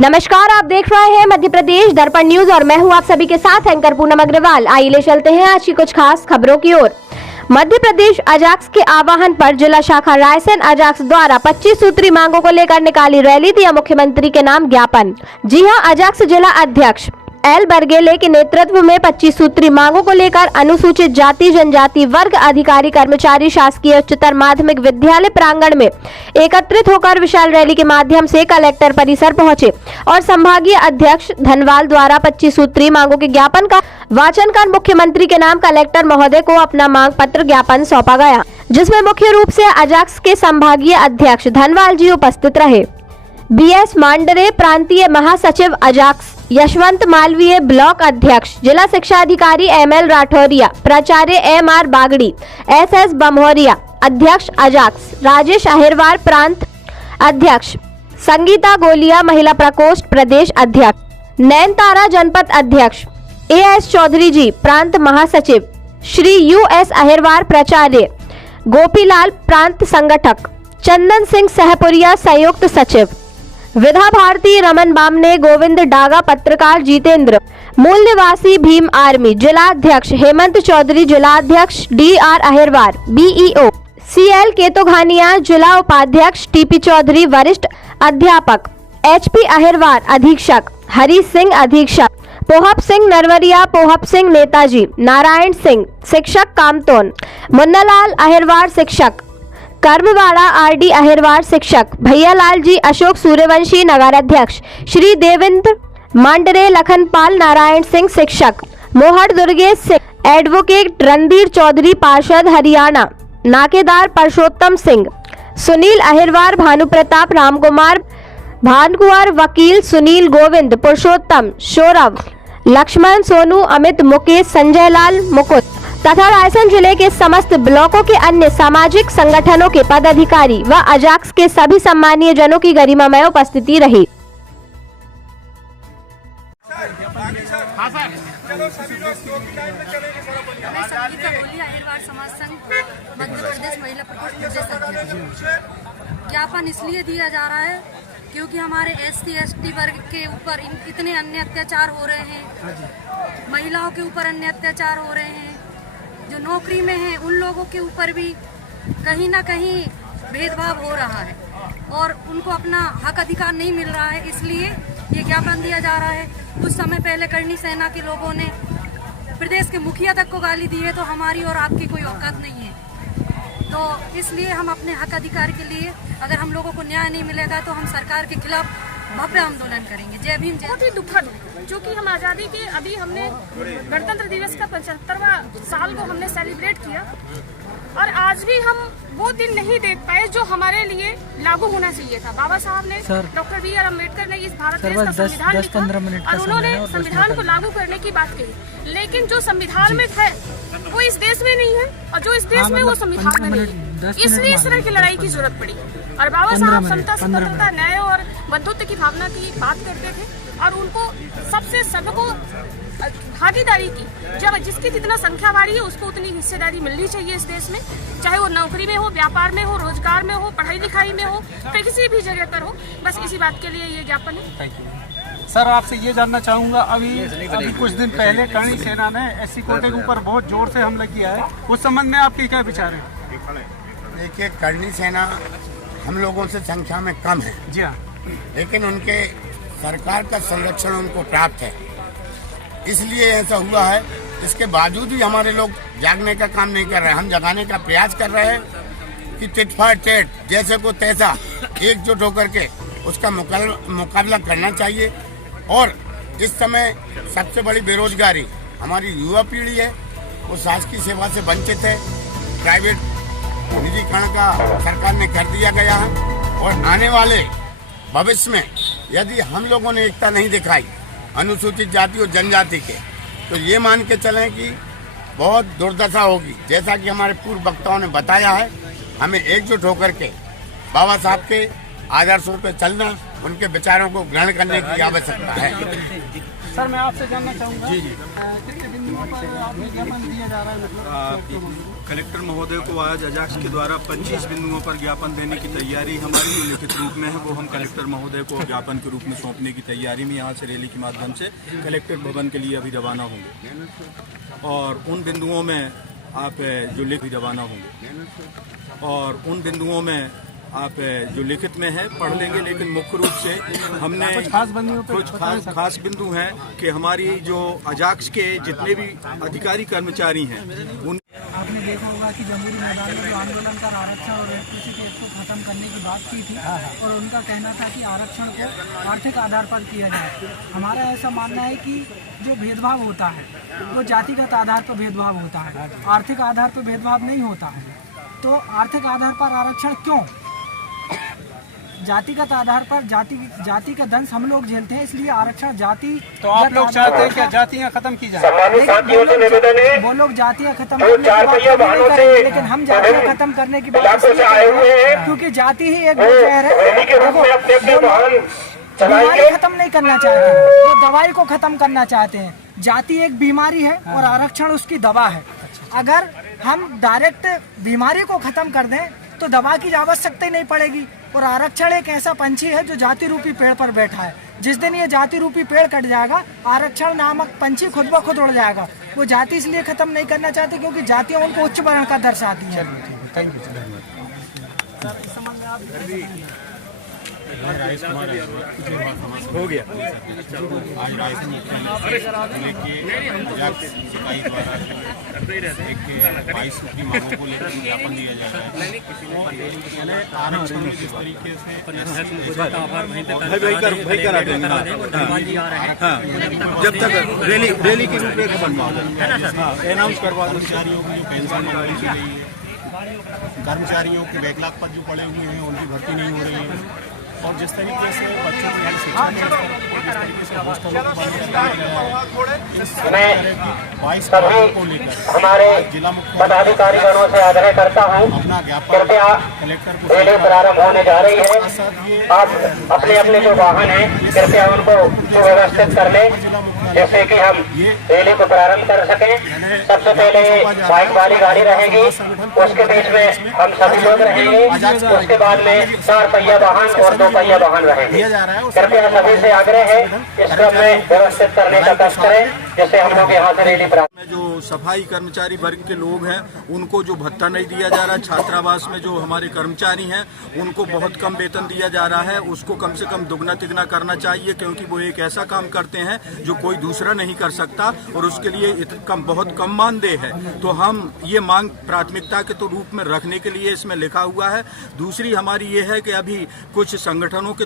नमस्कार, आप देख रहे हैं मध्य प्रदेश दर्पण न्यूज और मैं हूं आप सभी के साथ एंकर पूनम अग्रवाल। आइए चलते हैं आज की कुछ खास खबरों की ओर। मध्य प्रदेश अजाक्स के आह्वान पर जिला शाखा रायसेन अजाक्स द्वारा 25 सूत्री मांगों को लेकर निकाली रैली, दिया मुख्यमंत्री के नाम ज्ञापन। जी हां, अजाक्स जिला अध्यक्ष एल बरगेले के नेतृत्व में 25 सूत्री मांगों को लेकर अनुसूचित जाति जनजाति वर्ग अधिकारी कर्मचारी शासकीय उच्चतर माध्यमिक विद्यालय प्रांगण में एकत्रित होकर विशाल रैली के माध्यम से कलेक्टर परिसर पहुंचे और संभागीय अध्यक्ष धनवाल द्वारा 25 सूत्री मांगों के ज्ञापन का वाचन कर मुख्यमंत्री के नाम कलेक्टर महोदय को अपना मांग पत्र ज्ञापन सौंपा गया, जिसमें मुख्य रूप से अजाक्स के संभागीय अध्यक्ष धनवाल जी उपस्थित रहे। BS मांडरे प्रांतीय महासचिव अजाक्स, यशवंत मालवीय ब्लॉक अध्यक्ष, जिला शिक्षा अधिकारी ML राठौरिया, प्राचार्य MR बागड़ी, SS बमहोरिया, अध्यक्ष अजाक्स, राजेश अहिरवार प्रांत अध्यक्ष, संगीता गोलिया महिला प्रकोष्ठ प्रदेश अध्यक्ष, नैनतारा जनपद अध्यक्ष, AS चौधरी जी प्रांत महासचिव, श्री US अहिरवार प्राचार्य, गोपीलाल प्रांत संगठक, चंदन सिंह सहपुरिया संयुक्त सचिव, विधा भारती रमन बामने, गोविंद डागा पत्रकार, जितेंद्र मूल निवासी भीम आर्मी, जिलाध्यक्ष हेमंत चौधरी, जिलाध्यक्ष DR अहिरवार, BEO CL केतुघानिया, जिला उपाध्यक्ष TP चौधरी, वरिष्ठ अध्यापक HP अहिरवार, अधीक्षक हरी सिंह, अधीक्षक पोहप सिंह नरवरिया, पोहप सिंह नेताजी, नारायण सिंह शिक्षक कामतोन, मुन्नालाल अहिरवार शिक्षक कर्मवाड़ा, RD अहिरवार शिक्षक, भैयालाल जी अशोक सूर्यवंशी नगराध्यक्ष, श्री देवेंद्र मांडरे, लखनपाल नारायण सिंह शिक्षक, मोहर दुर्गेश सिंह, एडवोकेट रणधीर चौधरी पार्षद हरियाणा, नाकेदार परशोत्तम सिंह, सुनील अहिरवार, भानु प्रताप, रामकुमार भानकुमार, वकील सुनील, गोविंद पुरुषोत्तम, सौरभ, लक्ष्मण, सोनू, अमित, मुकेश, संजय लाल, मुकुट तथा रायसेन जिले के समस्त ब्लॉकों के अन्य सामाजिक संगठनों के पदाधिकारी व अजाक्स के सभी सम्मानीय जनों की गरिमामय उपस्थिति रही। ज्ञापन इसलिए दिया जा रहा है क्योंकि हमारे SC/ST वर्ग के ऊपर इतने अन्य अत्याचार हो रहे हैं, महिलाओं के ऊपर अन्य अत्याचार हो रहे हैं, जो नौकरी में हैं उन लोगों के ऊपर भी कहीं ना कहीं भेदभाव हो रहा है और उनको अपना हक अधिकार नहीं मिल रहा है, इसलिए ये ज्ञापन दिया जा रहा है। कुछ समय पहले करणी सेना के लोगों ने प्रदेश के मुखिया तक को गाली दी है, तो हमारी और आपकी कोई औकात नहीं है। तो इसलिए हम अपने हक अधिकार के लिए, अगर हम लोगों को न्याय नहीं मिलेगा तो हम सरकार के खिलाफ भव्य आंदोलन करेंगे। जय भीम। बहुत ही दुखद, जो कि हम आज़ादी के अभी हमने गणतंत्र दिवस का 75वां साल को हमने सेलिब्रेट किया और आज भी हम वो दिन नहीं देख पाए जो हमारे लिए लागू होना चाहिए था। बाबा साहब ने, डॉक्टर BR अम्बेडकर ने इस भारत देश का संविधान लिखा और उन्होंने संविधान को लागू करने की बात कही, लेकिन जो संविधान में है वो इस देश में नहीं है और जो इस देश में वो संविधान में नहीं है, इसलिए इस तरह की लड़ाई की जरूरत पड़ी। और बाबा साहब समता, स्वतंत्रता, न्याय और बंधुत्व की भावना की बात करते थे और उनको सबको भागीदारी की, जब जिसकी जितना संख्या भारी है उसको उतनी हिस्सेदारी मिलनी चाहिए इस देश में, चाहे वो नौकरी में हो, व्यापार में हो, रोजगार में हो, पढ़ाई लिखाई में हो, फिर किसी भी जगह पर हो। बस इसी बात के लिए ये ज्ञापन है। सर, आपसे ये जानना चाहूँगा, अभी कुछ दिन पहले करणी सेना ने SC कोटे के ऊपर बहुत जोर से हमला किया है, उस संबंध में आपके क्या विचार हैं? देखिए, करणी सेना हम लोगों से संख्या में कम है जी हाँ, लेकिन उनके सरकार का संरक्षण उनको प्राप्त है, इसलिए ऐसा हुआ है। इसके बावजूद भी हमारे लोग जागने का काम नहीं कर रहे हैं। हम जगाने का प्रयास कर रहे हैं कि टिट फॉर टेट, जैसे को तैसा एकजुट होकर के उसका मुकाबला करना चाहिए। और इस समय सबसे बड़ी बेरोजगारी हमारी युवा पीढ़ी है, वो शासकीय सेवा से वंचित है, प्राइवेट निजीकरण का सरकार ने कर दिया गया है और आने वाले भविष्य में यदि हम लोगों ने एकता नहीं दिखाई अनुसूचित जाति और जनजाति के, तो ये मान के चलें कि बहुत दुर्दशा होगी। जैसा कि हमारे पूर्व वक्ताओं ने बताया है, हमें एकजुट होकर के बाबा साहब के आदर्शों पर चलना उनके विचारों को ग्रहण करने की आवश्यकता है। सर मैं आपसे जानना चाहूँगा कितने बिंदुओं पर आप ज्ञापन दिया जा रहा है? मतलब कलेक्टर महोदय को आज अजाक्स के द्वारा 25 बिंदुओं पर ज्ञापन देने की तैयारी हमारी जो लिखित रूप में है वो हम कलेक्टर महोदय को ज्ञापन के रूप में सौंपने की तैयारी में यहाँ से रैली के माध्यम से कलेक्टर भवन के लिए अभी रवाना होंगे। और उन बिंदुओं में आप जो लिखित रवाना होंगे और उन बिंदुओं में आप जो लिखित में है पढ़ लेंगे, लेकिन मुख्य रूप से हमने कुछ खास बिंदु हैं कि हमारी जो अजाक्स के जितने भी अधिकारी कर्मचारी हैं उन आपने देखा होगा कि जमुई मैदान में जो आंदोलन कर आरक्षण और इलेक्ट्रिसिटी एक्ट को खत्म करने की बात की थी और उनका कहना था कि आरक्षण को आर्थिक आधार पर किया जाए। हमारा ऐसा मानना है कि जो भेदभाव होता है वो जातिगत आधार पर भेदभाव होता है, आर्थिक आधार पर भेदभाव नहीं होता है। तो आर्थिक आधार पर आरक्षण क्यों? जातिगत आधार पर जाति का दंश हम लोग झेलते हैं, इसलिए आरक्षण जाति। तो आप लोग चाहते हैं कि जातियां खत्म की जाए? वो लोग जातियां खत्म करने की बात नहीं करेंगे, लेकिन हम जातियां खत्म करने की बात इसलिए करेंगे क्योंकि जाति ही एक वो जहर है। देखो बीमारी खत्म नहीं करना चाहते हैं, वो दवाई को खत्म करना चाहते हैं। जाति एक बीमारी है और आरक्षण उसकी दवा है। अगर हम डायरेक्ट बीमारी को खत्म कर दें तो दवा की आवश्यकता ही नहीं पड़ेगी। और आरक्षण एक ऐसा पंछी है जो जाति रूपी पेड़ पर बैठा है। जिस दिन ये जाति रूपी पेड़ कट जाएगा, आरक्षण नामक पंछी खुद ब खुद उड़ जाएगा। वो जाति इसलिए खत्म नहीं करना चाहते क्योंकि जातियां उनको उच्च वर्ण का दर्शाती है। थैंक यू, धन्यवाद। इस संबंध में आप हो गया। आज रायपुर मुख्यालय जिले के सिपाही द्वारा एक 22 की मांगों को लेकर ज्ञापन दिया जा रहा है। आरक्षण किस तरीके से जब तक रैली की रूपरेखा बनवा अनाउंस करवा कर्मचारियों की जो पेंशन मंगाई की गई है, कर्मचारियों के बैकलॉग पर जो पड़े हुए हैं उनकी भर्ती नहीं हो रही है, और जिस तरीके से बच्चों की शिक्षा जिस तरीके से हॉस्टलों को बंद कर दिया गया है, इस तरह की 22 मांगों को लेकर हमारे जिला पदाधिकारियों से आग्रह करता हूं अपना ज्ञापन कलेक्टर को रैली प्रारंभ होने जा रही है। आप अपने अपने जो वाहन हैं कृपया उनको सुव्यवस्थित कर लें जैसे कि हम रैली को प्रारंभ कर सकें। सबसे पहले बाइक वाली गाड़ी रहेगी, उसके बीच में हम सभी लोग रहेंगे, उसके बाद में 4 पहिया वाहन और 2 पहिया वाहन रहेंगे। कृपया सभी से आग्रह है इस क्रम में व्यवस्थित करने का कष्ट करें जिससे हम लोग यहाँ से रैली प्रारंभ। जो सफाई कर्मचारी वर्ग के लोग हैं उनको जो भत्ता नहीं दिया जा रहा, छात्रावास में जो हमारे कर्मचारी हैं उनको बहुत कम वेतन दिया जा रहा है, उसको कम से कम दुगना तिगना करना चाहिए क्योंकि वो एक ऐसा काम करते हैं जो कोई दूसरा नहीं कर सकता और उसके लिए बहुत कम मानदेय है। तो हम ये मांग प्राथमिकता के तो रूप में रखने के लिए इसमें लिखा हुआ है। दूसरी हमारी ये है कि अभी कुछ संगठनों के